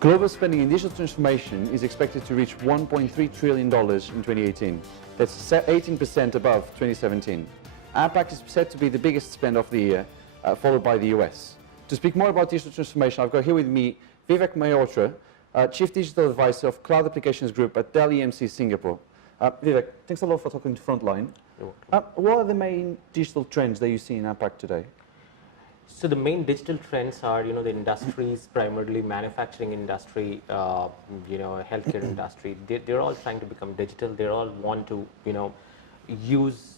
Global spending in digital transformation is expected to reach $1.3 trillion in 2018. That's 18% above 2017. APAC is set to be the biggest spend of the year, followed by the US. To speak more about digital transformation, I've got here with me Vivek Mehrotra, Chief Digital Advisor of Cloud Applications Group at Dell EMC Singapore. Vivek, thanks a lot for talking to Frontline. What are the main digital trends that you see in APAC today? So the main digital trends are, the industries, primarily manufacturing industry, healthcare industry. They're all trying to become digital. They all want to, use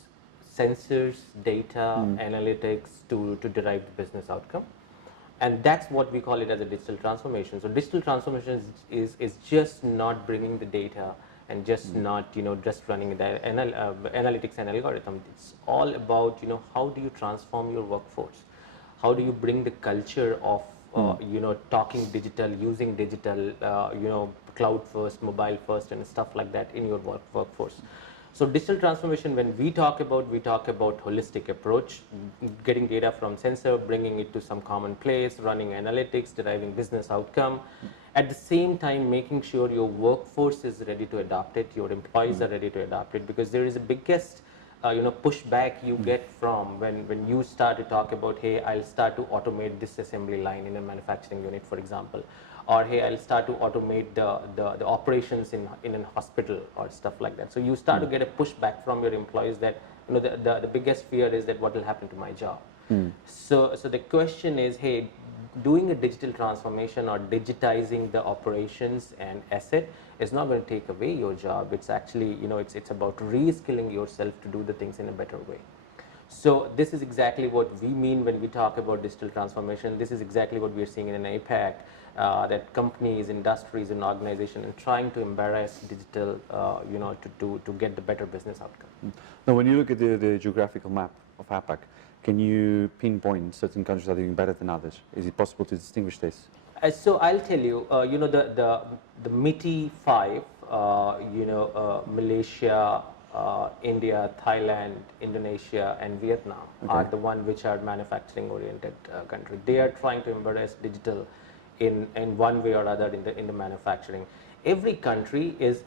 sensors, data, analytics to derive the business outcome. And that's what we call it as a digital transformation. So digital transformation is just not bringing the data and just not, just running the analytics and algorithm. It's all about, how do you transform your workforce? How do you bring the culture of, talking digital, using digital, cloud first, mobile first, and stuff like that in your workforce? So digital transformation, when we talk about holistic approach, getting data from sensor, bringing it to some common place, running analytics, deriving business outcome. At the same time, making sure your workforce is ready to adopt it, your employees are ready to adopt it, because there is a biggest pushback you get from when you start to talk about, hey, I'll start to automate this assembly line in a manufacturing unit, for example, or hey, I'll start to automate the operations in a hospital or stuff like that. So you start to get a pushback from your employees that, the biggest fear is that what will happen to my job. So the question is, hey, doing a digital transformation or digitizing the operations and asset is not going to take away your job. It's actually, it's about reskilling yourself to do the things in a better way. So this is exactly what we mean when we talk about digital transformation. This is exactly what we are seeing in an APAC, that companies, industries, and organizations are trying to embrace digital, to get the better business outcome. Now, when you look at the geographical map of APAC, can you pinpoint certain countries that are doing better than others? Is it possible to distinguish this? So I'll tell you, the MITI 5, Malaysia, India, Thailand, Indonesia, and Vietnam are the one which are manufacturing-oriented country. They are trying to embrace digital in one way or other in the manufacturing. Every country is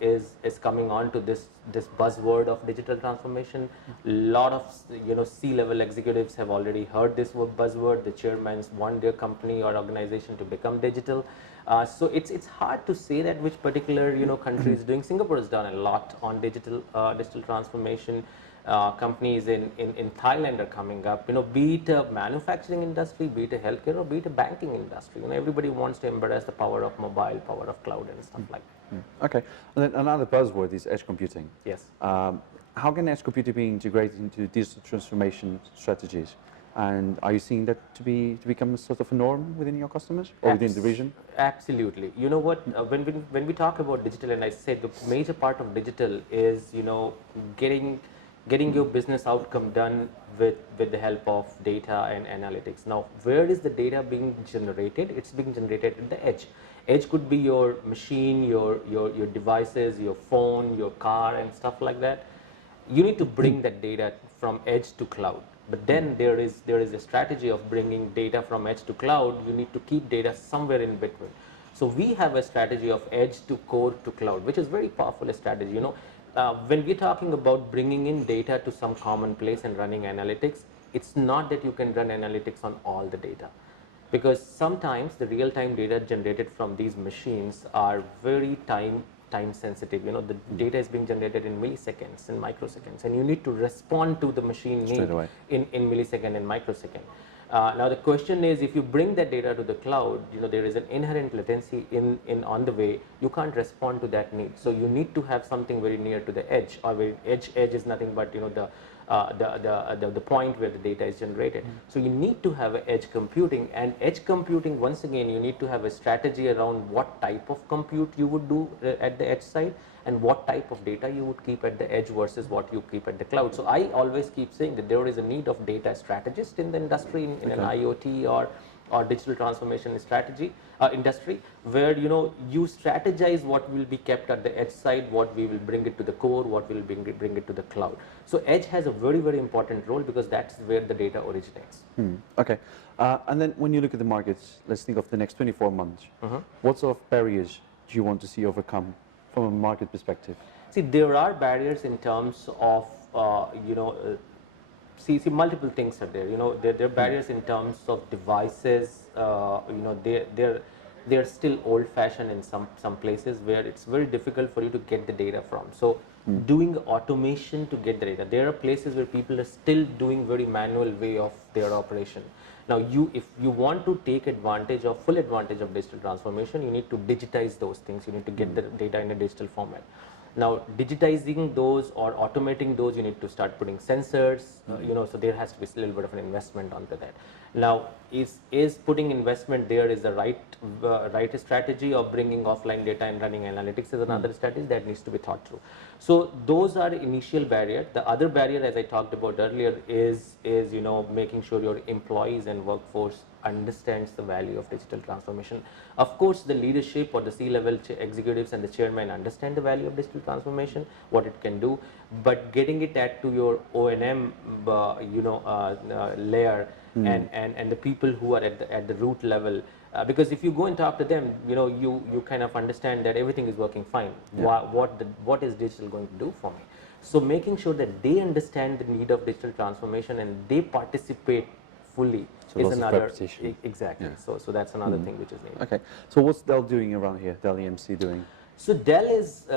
coming on to this buzzword of digital transformation. A lot of C-level executives have already heard this buzzword. The chairmen want their company or organization to become digital. So it's hard to say that which particular country is doing. Singapore has done a lot on digital transformation. Companies in Thailand are coming up, be it a manufacturing industry, be it a healthcare, or be it a banking industry. Everybody wants to embrace the power of mobile, power of cloud, and stuff like that. Okay. And then another buzzword is edge computing. Yes. How can edge computing be integrated into digital transformation strategies? And are you seeing that to become a sort of a norm within your customers or within the region? Absolutely. You know what? When we talk about digital, and I said the major part of digital is getting your business outcome done with the help of data and analytics. Now, where is the data being generated? It's being generated at the edge. Edge could be your machine, your devices, your phone, your car, and stuff like that. You need to bring that data from edge to cloud. But then there is a strategy of bringing data from edge to cloud. You need to keep data somewhere in between. So we have a strategy of edge to core to cloud, which is very powerful strategy. When we're talking about bringing in data to some common place and running analytics, it's not that you can run analytics on all the data, because sometimes the real-time data generated from these machines are very time sensitive. The data is being generated in milliseconds and microseconds, and you need to respond to the machine need in millisecond and microsecond. Now the question is, if you bring that data to the cloud, there is an inherent latency on the way. You can't respond to that need. So you need to have something very near to the edge, or where edge is nothing but the point where the data is generated. So you need to have edge computing, and edge computing, once again, you need to have a strategy around what type of compute you would do at the edge side, and what type of data you would keep at the edge versus what you keep at the cloud. So I always keep saying that there is a need of data strategists in the industry, in an IoT or digital transformation strategy industry, where you strategize what will be kept at the edge side, what we will bring it to the core, what will bring it to the cloud. So edge has a very, very important role because that's where the data originates. Okay. And then when you look at the markets, let's think of the next 24 months. What sort of barriers do you want to see overcome from a market perspective? See, there are barriers in terms of, see, multiple things are there. There are barriers in terms of devices. They're still old-fashioned in some places where it's very difficult for you to get the data from. So, doing automation to get the data. There are places where people are still doing very manual way of their operation. Now, if you want to take advantage of full advantage of digital transformation, you need to digitize those things. You need to get the data in a digital format. Now, digitizing those or automating those, you need to start putting sensors, so there has to be a little bit of an investment onto that. Now, is putting investment there is the right strategy, or bringing offline data and running analytics is another strategy that needs to be thought through. So those are initial barriers. The other barrier, as I talked about earlier, is making sure your employees and workforce understands the value of digital transformation. Of course, the leadership or the C-level executives and the chairman understand the value of digital transformation, what it can do, but getting it to your O&M, layer, and the people who are at the root level, because if you go and talk to them, you kind of understand that everything is working fine. Yeah. What is digital going to do for me? So making sure that they understand the need of digital transformation and they participate fully is another. Exactly. Yeah. So that's another thing which is needed. Okay. So what's Dell doing around here? Dell EMC doing? So Dell is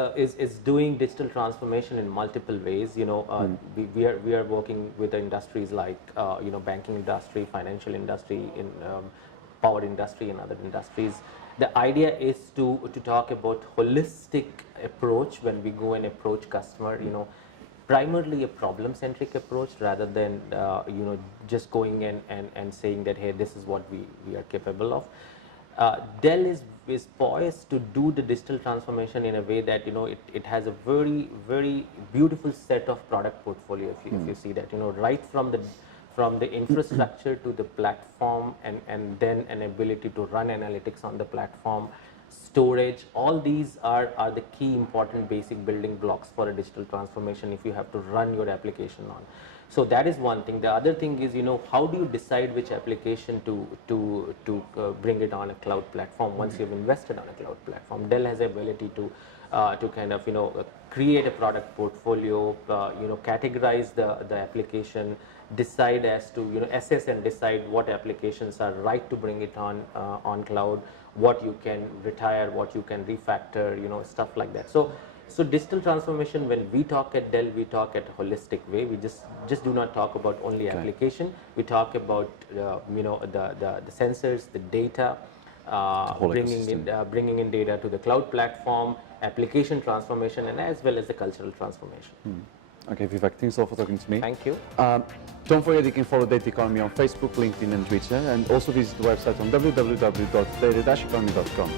doing digital transformation in multiple ways. We are working with the industries like banking industry, financial industry, in power industry, and other industries. The idea is to talk about holistic approach when we go and approach customer. Primarily a problem-centric approach rather than just going and saying that, hey, this is what we are capable of. Dell is poised to do the digital transformation in a way that it has a very, very beautiful set of product portfolio. If you see that, right from the infrastructure to the platform, and then an ability to run analytics on the platform, storage, all these are the key important basic building blocks for a digital transformation if you have to run your application on. So that is one thing. The other thing is, how do you decide which application to bring it on a cloud platform once you've invested on a cloud platform? Dell has the ability to kind of create a product portfolio, categorize the application, decide as to assess and decide what applications are right to bring it on cloud, what you can retire, what you can refactor, stuff like that. So digital transformation, when we talk at Dell, we talk at a holistic way. We just do not talk about only application. We talk about the sensors, the data, bringing in data to the cloud platform, application transformation, and as well as the cultural transformation. Okay, Vivek, thanks a lot for talking to me. Thank you. Don't forget you can follow Data Economy on Facebook, LinkedIn, and Twitter, and also visit the website on www.data-economy.com.